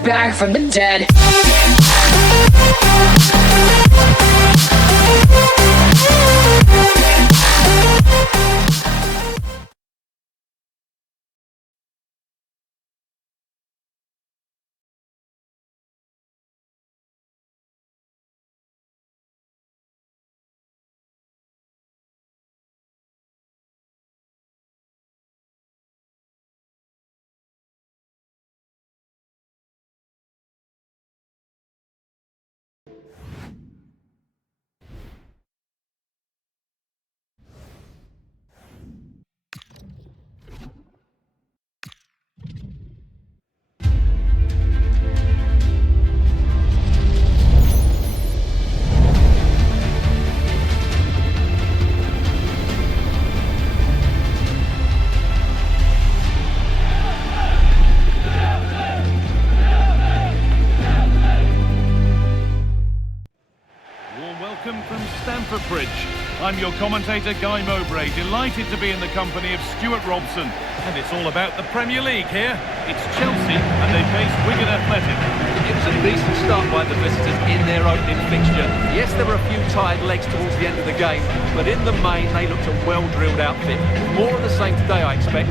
back from the dead. I'm your commentator, Guy Mowbray, delighted to be in the company of Stuart Robson. And it's all about the Premier League here. It's Chelsea and they face Wigan Athletic. It was a decent start by the visitors in their opening fixture. Yes, there were a few tired legs towards the end of the game, but in the main, they looked a well-drilled outfit. More of the same today, I expect.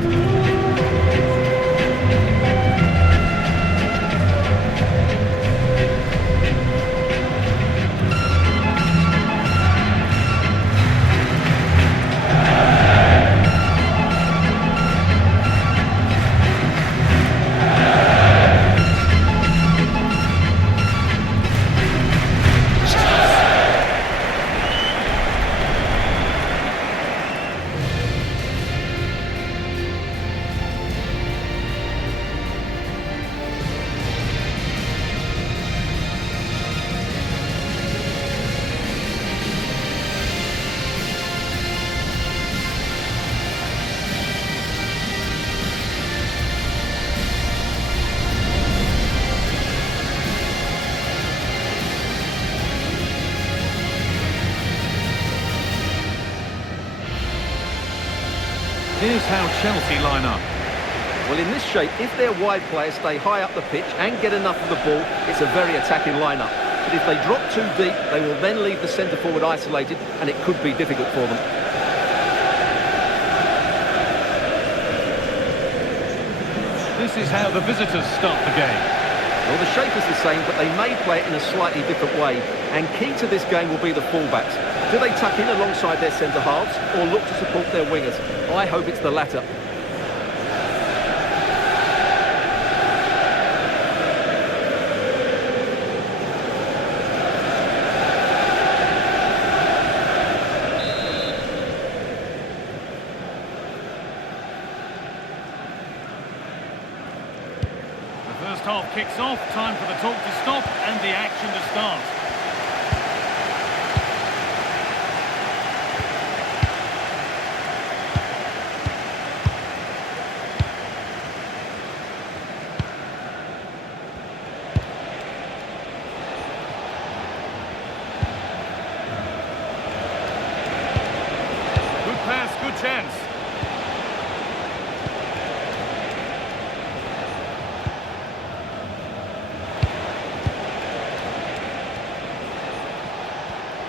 Here's how Chelsea line up. Well, in this shape, if their wide players stay high up the pitch and get enough of the ball, it's a very attacking lineup. But if they drop too deep, they will then leave the centre-forward isolated, and it could be difficult for them. This is how the visitors start the game. Well, the shape is the same, but they may play it in a slightly different way. And key to this game will be the fullbacks. Do they tuck in alongside their centre-halves or look to support their wingers? I hope it's the latter. The first half kicks off, time for the talk to stop and the action to start. Good pass, good chance.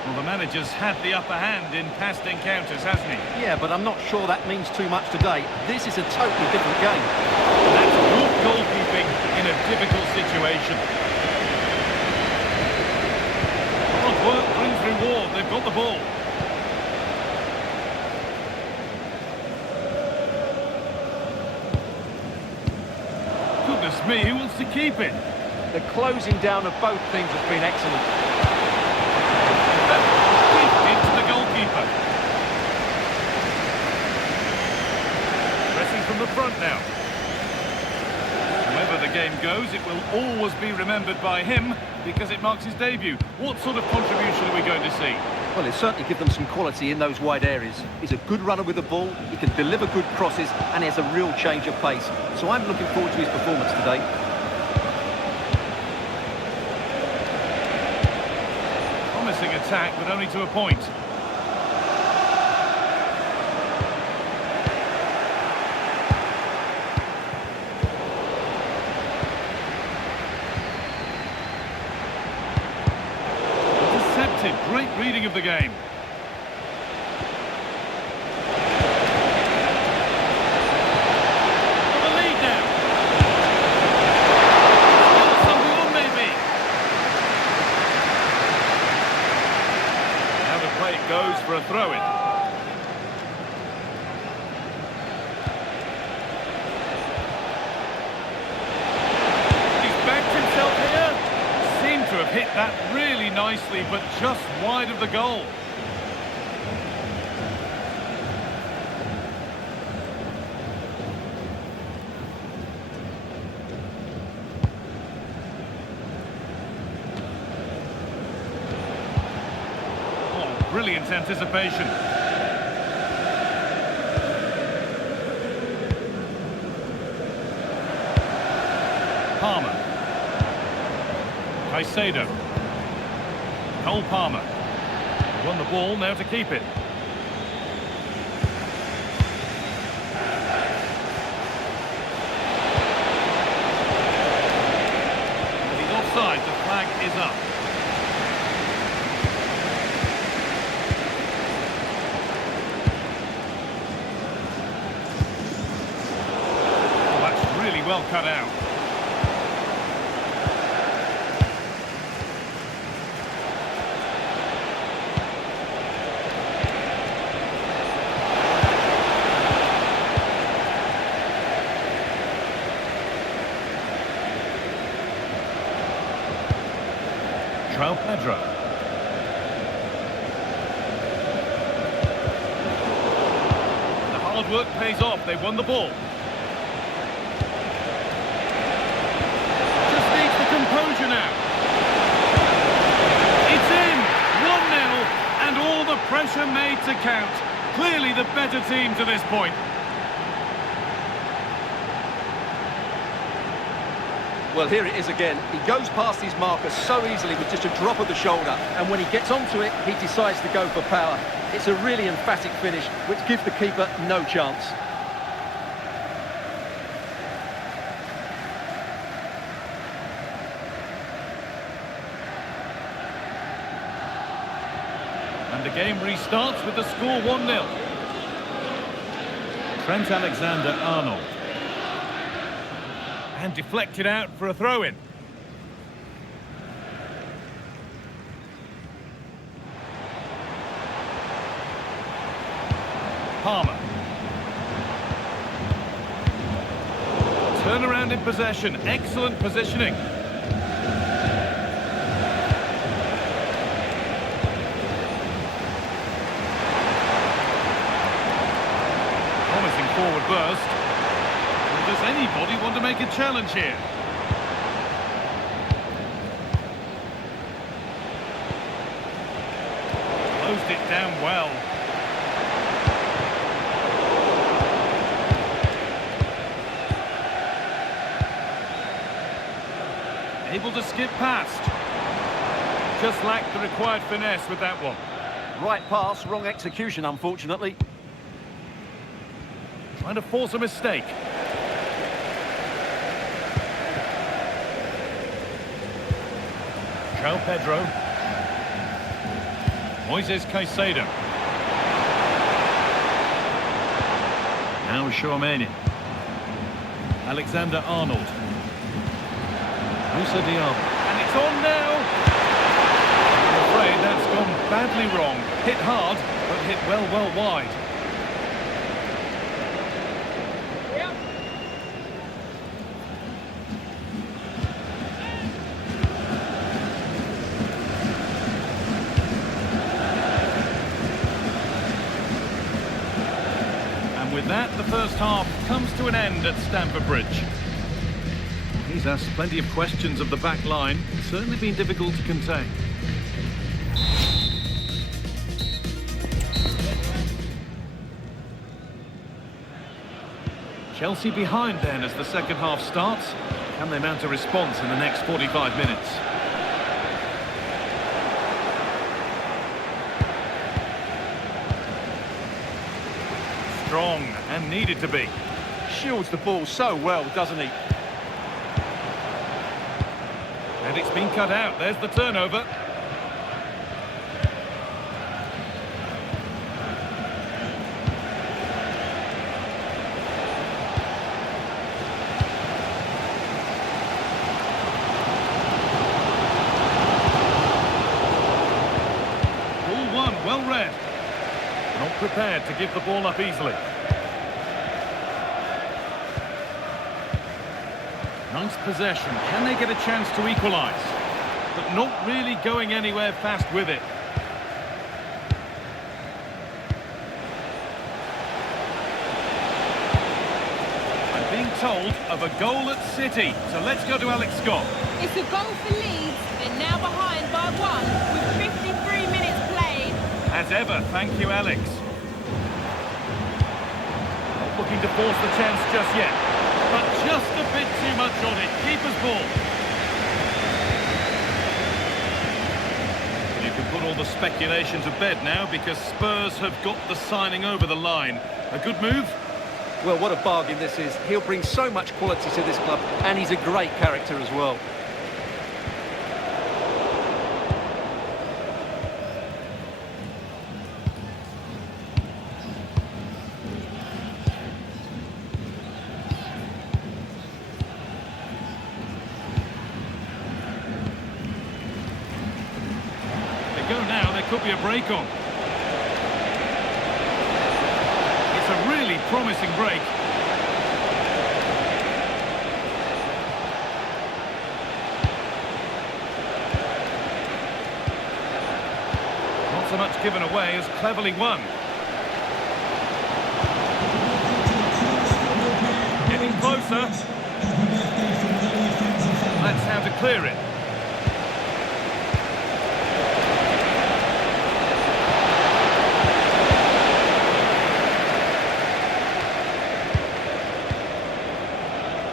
Well, the manager's had the upper hand in past encounters, hasn't he? Yeah, but I'm not sure that means too much today. This is a totally different game. That's good goalkeeping in a difficult situation. Hard work brings reward. They've got the ball. Goodness me, who wants to keep it? The closing down of both teams has been excellent. Into the goalkeeper. Pressing from the front now. However the game goes, it will always be remembered by him because it marks his debut. What sort of contribution are we going to see? Well, it certainly gives them some quality in those wide areas. He's a good runner with the ball, he can deliver good crosses, and he has a real change of pace. So I'm looking forward to his performance today. Promising attack, but only to a point. displayed great reading of the game. Got the lead now. Still something on maybe. Now the play goes for a throw-in. To have hit that really nicely, but just wide of the goal. Oh, brilliant anticipation. Palmer. Caicedo. Cole Palmer. Won the ball, now to keep it. He's offside, the flag is up. Oh, that's really well cut out. Pedro. The hard work pays off, they won the ball. Just needs the composure now. It's in, 1-0, and all the pressure made to count. Clearly the better team to this point. Well, here it is again. He goes past his marker so easily with just a drop of the shoulder, and when he gets onto it, he decides to go for power. It's a really emphatic finish, which gives the keeper no chance. And the game restarts with the score 1-0. Trent Alexander-Arnold. And deflected out for a throw-in. Palmer. Turnaround in possession, excellent positioning. Promising forward burst. Does anybody want to make a challenge here? Closed it down well. Able to skip past. Just lacked the required finesse with that one. Right pass, wrong execution, unfortunately. Trying to force a mistake. João Pedro. Moises Caicedo. Now Momen. Alexander-Arnold. Musa Diab. And it's on now! I'm afraid that's gone badly wrong. Hit hard, but hit well wide. With that, the first half comes to an end at Stamford Bridge. He's asked plenty of questions of the back line. It's certainly been difficult to contain. Chelsea behind then as the second half starts. Can they mount a response in the next 45 minutes? Strong and needed to be. Shields the ball so well, doesn't he? And it's been cut out. There's the turnover. prepared to give the ball up easily. Nice possession. Can they get a chance to equalise? But not really going anywhere fast with it. I'm being told of a goal at City, so let's go to Alex Scott. It's a goal for Leeds. They're now behind by 1 with 53 minutes played. As ever, thank you, Alex. Not looking to force the chance just yet, but just a bit too much on it. Keeper's ball. You can put all the speculation to bed now because Spurs have got the signing over the line. A good move? Well, what a bargain this is. He'll bring so much quality to this club, and he's a great character as well. They go now, there could be a break on. It's a really promising break. Not so much given away as cleverly won. Getting closer. That's how to clear it.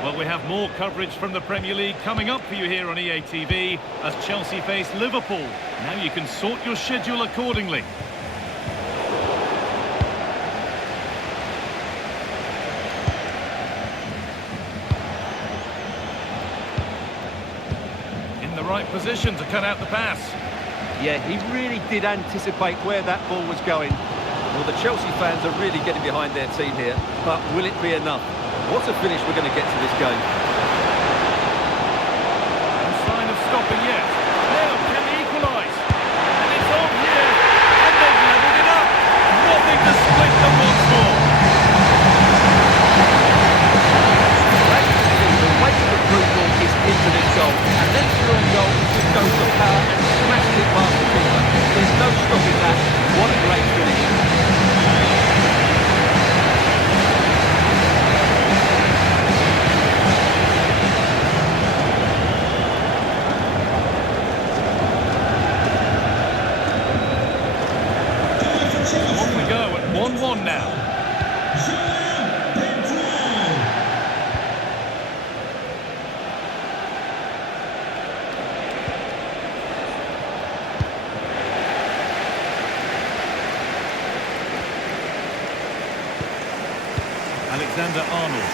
Well, we have more coverage from the Premier League coming up for you here on EA TV as Chelsea face Liverpool. Now you can sort your schedule accordingly. In the right position to cut out the pass. Yeah, he really did anticipate where that ball was going. Well, the Chelsea fans are really getting behind their team here, but will it be enough? What a finish we're going to get to this game. No sign of stopping yet. Now, can they equalise? And it's on here. And they've levelled it up. Nothing to split them once more. The weight of the through ball is into this goal. And then through on goal, just goes to power and smashes it past the keeper. There's no stopping that. What a great finish. Off we go at 1-1 now. Alexander-Arnold.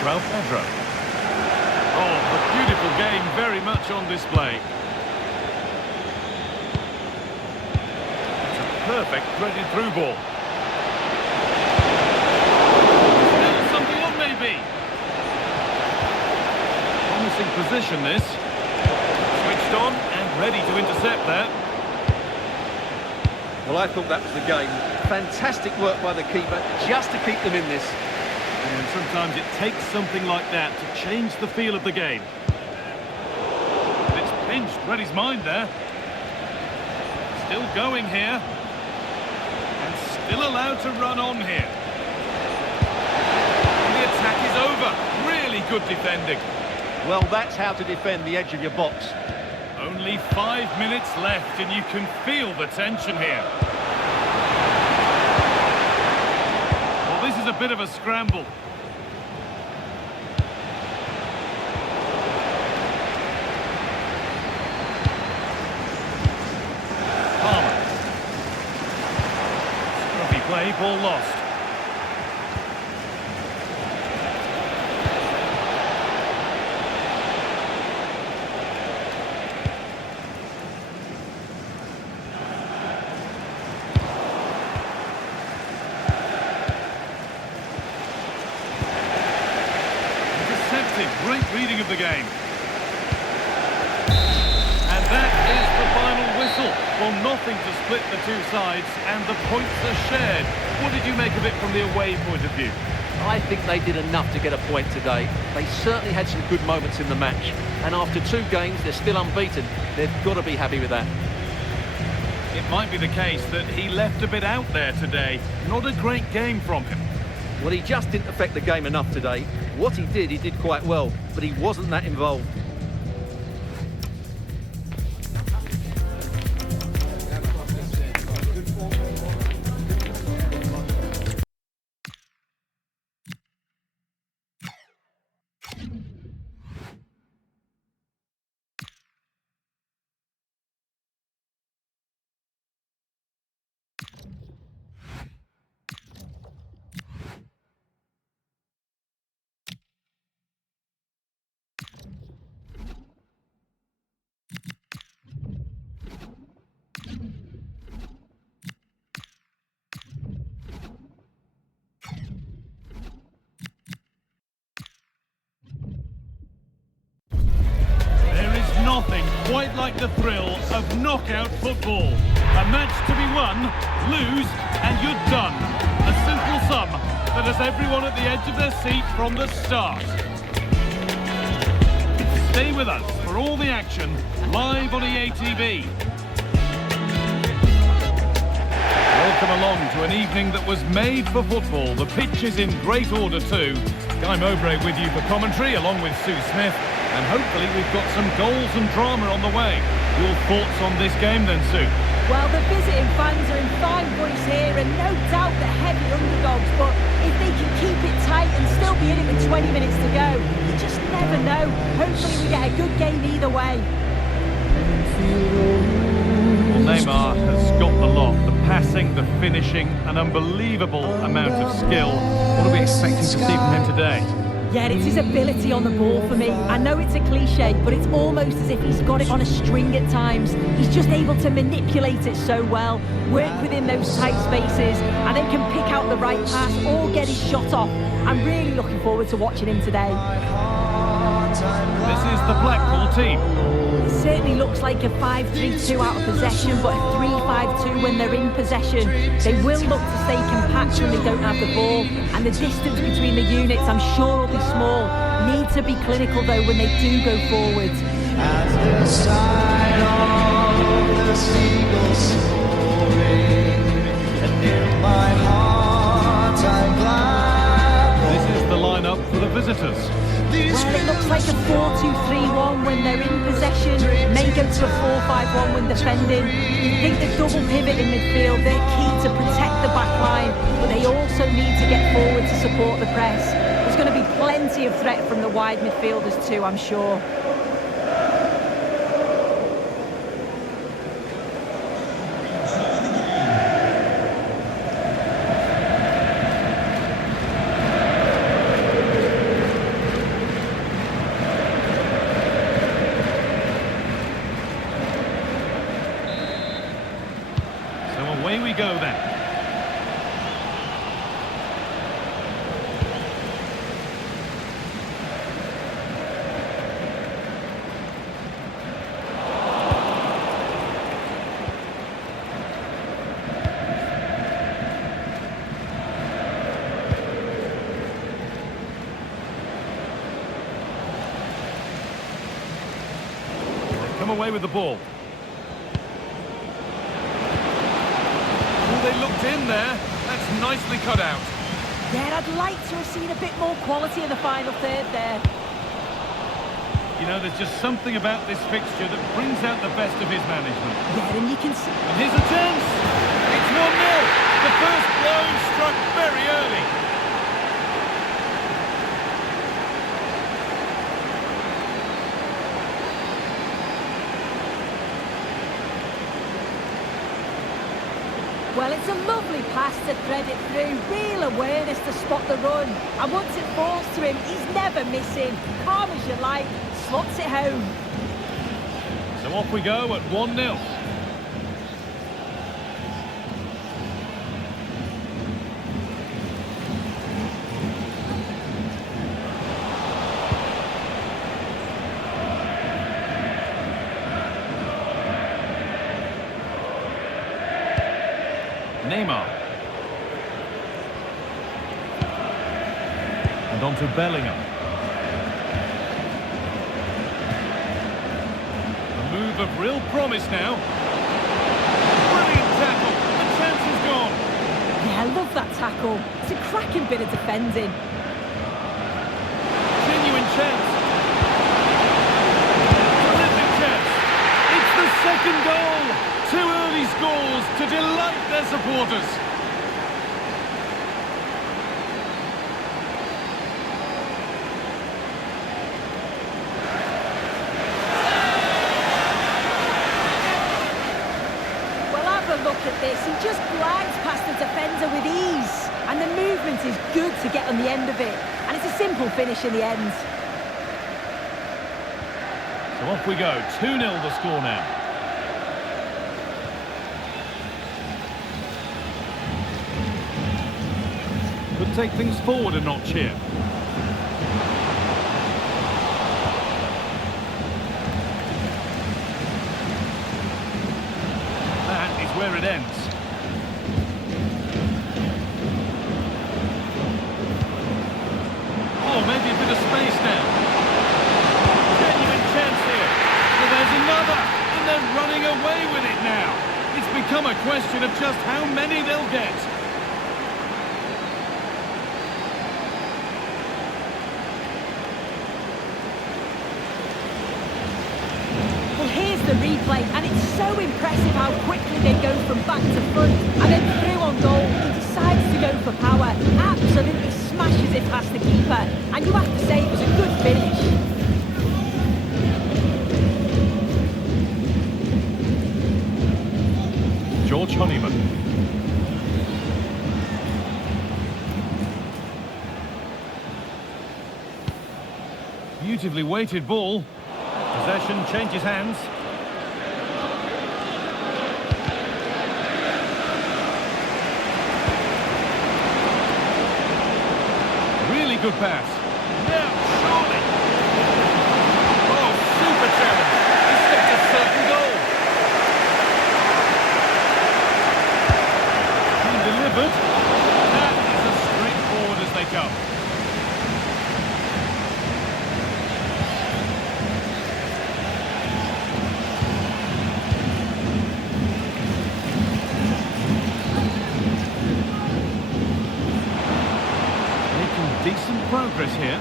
João Pedro. Oh, a beautiful game, very much on display. Perfect threaded through ball. Still something on maybe. Promising position this. Switched on and ready to intercept that. Well, I thought that was the game. Fantastic work by the keeper just to keep them in this. And sometimes it takes something like that to change the feel of the game. It's pinched, read his mind there. Still going here. Still allowed to run on here. And the attack is over. Really good defending. Well, that's how to defend the edge of your box. Only 5 minutes left and you can feel the tension here. Well, this is a bit of a scramble. Play, ball lost. Deceptive, great reading of the game. And that is the final whistle. Well, nothing to split the two sides, and the points are shared. What did you make of it from the away point of view? I think they did enough to get a point today. They certainly had some good moments in the match. And after 2 games, they're still unbeaten. They've got to be happy with that. It might be the case that he left a bit out there today. Not a great game from him. Well, he just didn't affect the game enough today. What he did quite well, but he wasn't that involved. Nothing quite like the thrill of knockout football. A match to be won, lose, and you're done. A simple sum that has everyone at the edge of their seat from the start. Stay with us for all the action, live on EA TV. Welcome along to an evening that was made for football. The pitch is in great order too. Guy Mowbray with you for commentary, along with Sue Smith. And hopefully we've got some goals and drama on the way. Your thoughts on this game then, Sue? Well, the visiting fans are in fine voice here, and no doubt they're heavy underdogs, but if they can keep it tight and still be in it with 20 minutes to go, you just never know. Hopefully we get a good game either way. Well, Neymar has got the lot, the passing, the finishing, an unbelievable amount of skill. What are we expecting to see from him today? Yeah, it's his ability on the ball for me. I know it's a cliche, but it's almost as if he's got it on a string at times. He's just able to manipulate it so well, work within those tight spaces, and then can pick out the right pass or get his shot off. I'm really looking forward to watching him today. This is the Blackpool team. It certainly looks like a 5-3-2 out of possession, but a 3-5-2 when they're in possession. They will look to stay compact when they don't have the ball, and the distance between the units I'm sure will be small. Need to be clinical though when they do go forwards. At the side of the seagulls soaring, and in my heart I'm glad. This is the lineup for the visitors. Well, it looks like a 4-2-3-1 when they're in possession. May go to a 4-5-1 when defending. You think the double pivot in midfield, they're key to protect the back line, but they also need to get forward to support the press. There's going to be plenty of threat from the wide midfielders too, I'm sure. Away we go then. They come away with the ball. They looked in there. That's nicely cut out. Yeah, I'd like to have seen a bit more quality in the final third there. You know, there's just something about this fixture that brings out the best of his management. Yeah, and you can see... And here's a chance. It's 1-0. The first blow struck very early. Well, it's a lovely pass to thread it through. Real awareness to spot the run. And once it falls to him, he's never missing. Calm as you like, slots it home. So off we go at 1-0. Neymar. And on to Bellingham. A move of real promise now. Brilliant tackle. The chance is gone. Yeah, I love that tackle. It's a cracking bit of defending. Genuine chance. Terrific chance. It's the second goal. 2 early scores to delight their supporters. Well, have a look at this. He just glides past the defender with ease. And the movement is good to get on the end of it. And it's a simple finish in the end. So off we go. 2-0 the score now. Could take things forward a notch here. That is where it ends. Oh, maybe a bit of space now. Genuine chance here. So there's another, and they're running away with it now. It's become a question of just how many they'll get. The replay, and it's so impressive how quickly they go from back to front and then through on goal. He decides to go for power, absolutely smashes it past the keeper, and you have to say it was a good finish. George Honeyman. Beautifully weighted ball. Possession changes hands. Really good pass. Now, surely. Oh, super challenge. This takes a certain goal. He delivered. That is as straightforward as they come. Decent progress here.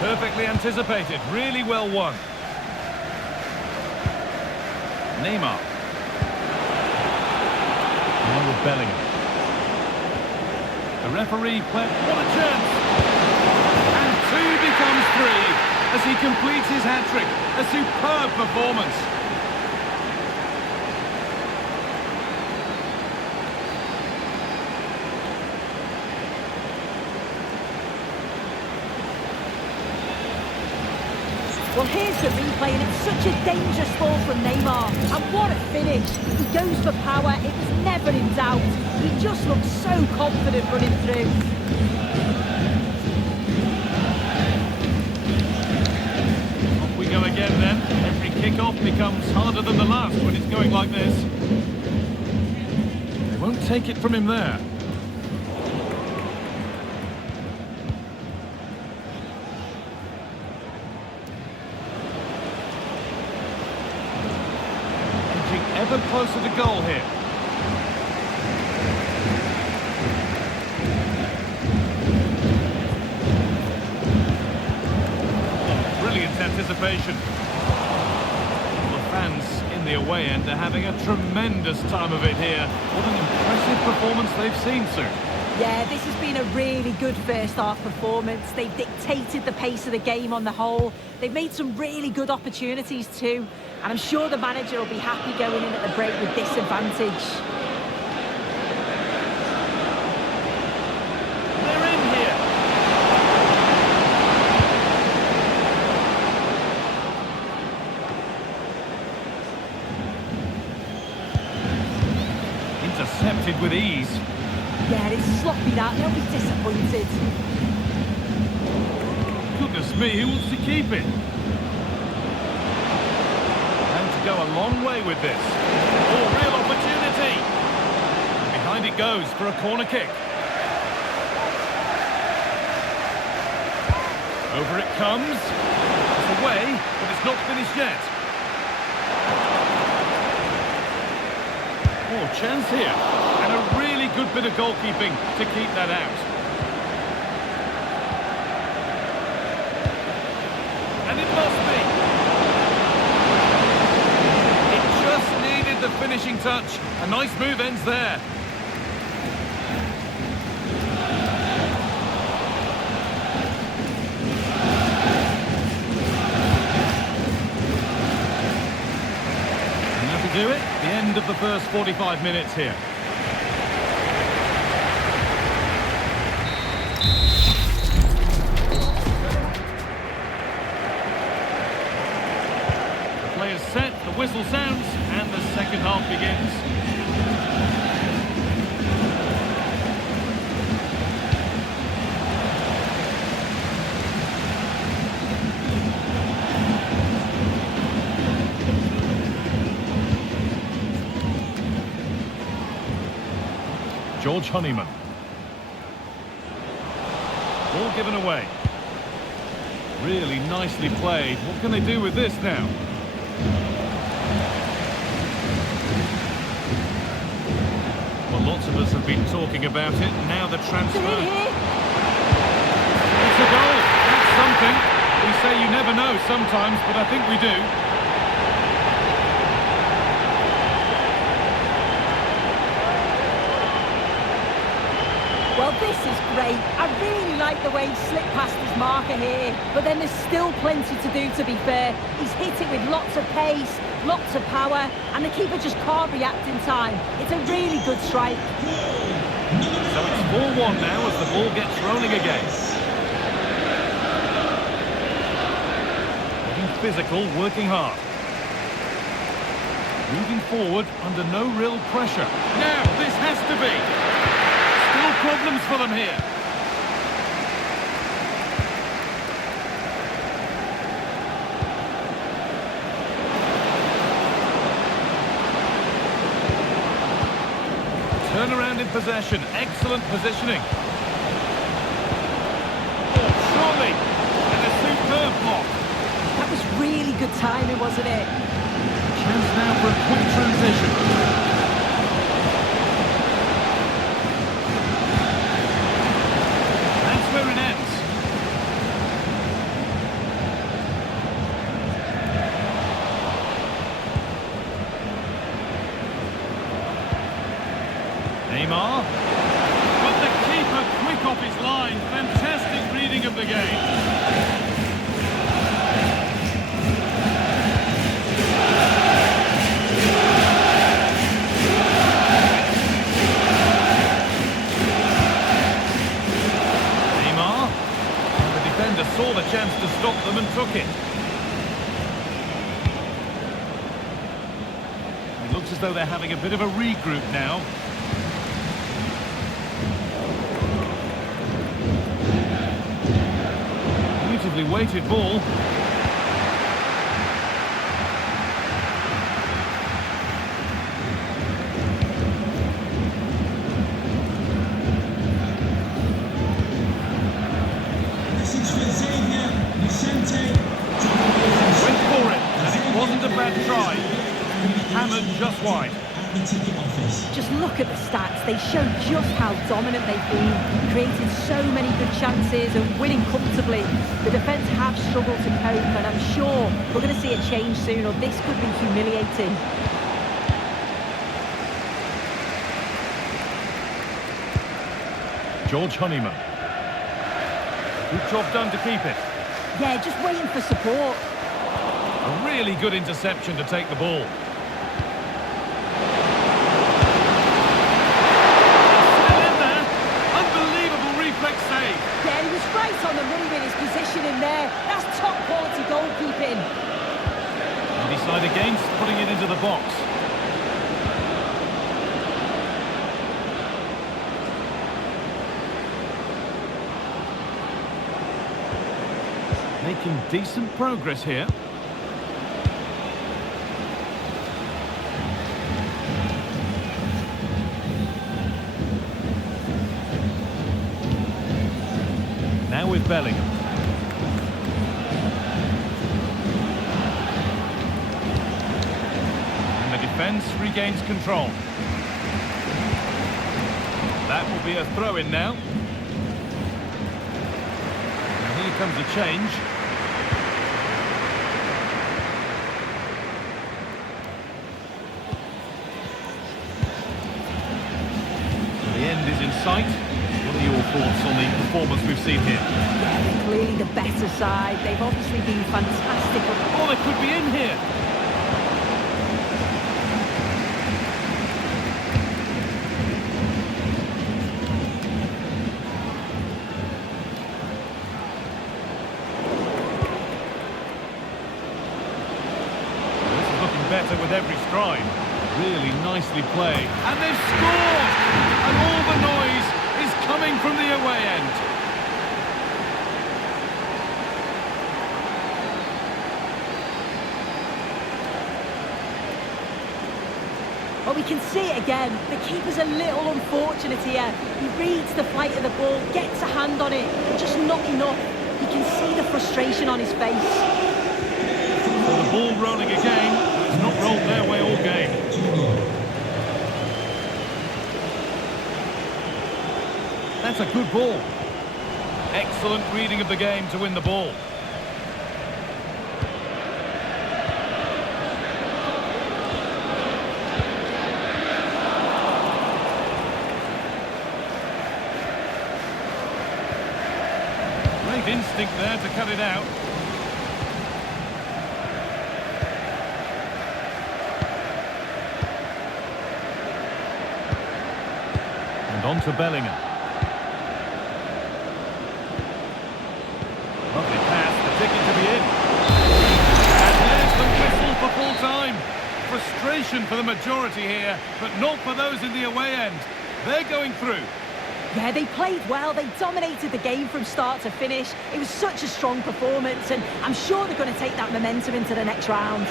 Perfectly anticipated, really well won. Neymar. Now with Bellingham. The referee played. What a chance! And 2 becomes 3 as he completes his hat-trick. A superb performance. Well, here's the replay, and it's such a dangerous ball from Neymar. And what a finish. He goes for power. It was never in doubt. He just looks so confident running through. Off we go again then. Every kick-off becomes harder than the last when it's going like this. They won't take it from him there. Ever closer to goal here. Oh, brilliant anticipation. The fans in the away end are having a tremendous time of it here. What an impressive performance they've seen, Sue. Yeah, this has been a really good first half performance. They've dictated the pace of the game on the whole. They've made some really good opportunities too. And I'm sure the manager will be happy going in at the break with this advantage. They're in here. Intercepted with ease. Yeah, it's sloppy that. They'll be disappointed. Goodness me, who wants to keep it? And to could go a long way with this. Oh, real opportunity. Behind it goes for a corner kick. Over it comes. It's away, but it's not finished yet. Oh, chance here. And a really good bit of goalkeeping to keep that out. And it must be. It just needed the finishing touch. A nice move ends there. Do it. The end of the first 45 minutes here. The players set, the whistle sounds, and the second half begins. George Honeyman. Ball given away. Really nicely played. What can they do with this now? Well, lots of us have been talking about it. Now the transfer. It's a goal. That's something. We say you never know sometimes, but I think we do. Well, this is great. I really like the way he slipped past his marker here. But then there's still plenty to do, to be fair. He's hit it with lots of pace, lots of power, and the keeper just can't react in time. It's a really good strike. So it's 4-1 now as the ball gets rolling again. Looking physical, working hard. Moving forward under no real pressure. Now, this has to be. Problems for them here. Turnaround in possession. Excellent positioning. Oh, surely. And a superb block. That was really good timing, wasn't it? Chance now for a quick transition. Where it ends. Neymar. But the keeper quick off his line. Fantastic reading of the game. Saw the chance to stop them and took it. It looks as though they're having a bit of a regroup now. Beautifully weighted ball. Went for it, and it wasn't a bad try. Hammered just wide. Just look at the stats. They show just how dominant they've been, creating so many good chances and winning comfortably. The defence have struggled to cope, and I'm sure we're going to see a change soon, or this could be humiliating. George Honeyman. Good job done to keep it. Yeah, just waiting for support. A really good interception to take the ball. Still in there. Unbelievable reflex save. Yeah, he was right on the money with his position in there. That's top quality goalkeeping. They decide against putting it into the box. Making decent progress here. Now with Bellingham. And the defence regains control. That will be a throw-in now. And here comes a change. The end is in sight. What are your thoughts on the performance we've seen here? Yeah, they're clearly the better side. They've obviously been fantastic. Oh, they could be in here. This is looking better with every stride. Really nicely played. And they've scored! And all the noise is coming from the away end. Well, we can see it again. The keeper's a little unfortunate here. He reads the flight of the ball, gets a hand on it, but just not enough. You can see the frustration on his face. So the ball rolling again, but it's not rolled their way all game. That's a good ball. Excellent reading of the game to win the ball. Great instinct there to cut it out. And on to Bellingham. Lovely pass, the ticket to be in. And there's the whistle for full time. Frustration for the majority here, but not for those in the away end. They're going through. Yeah, they played well. They dominated the game from start to finish. It was such a strong performance, and I'm sure they're going to take that momentum into the next round.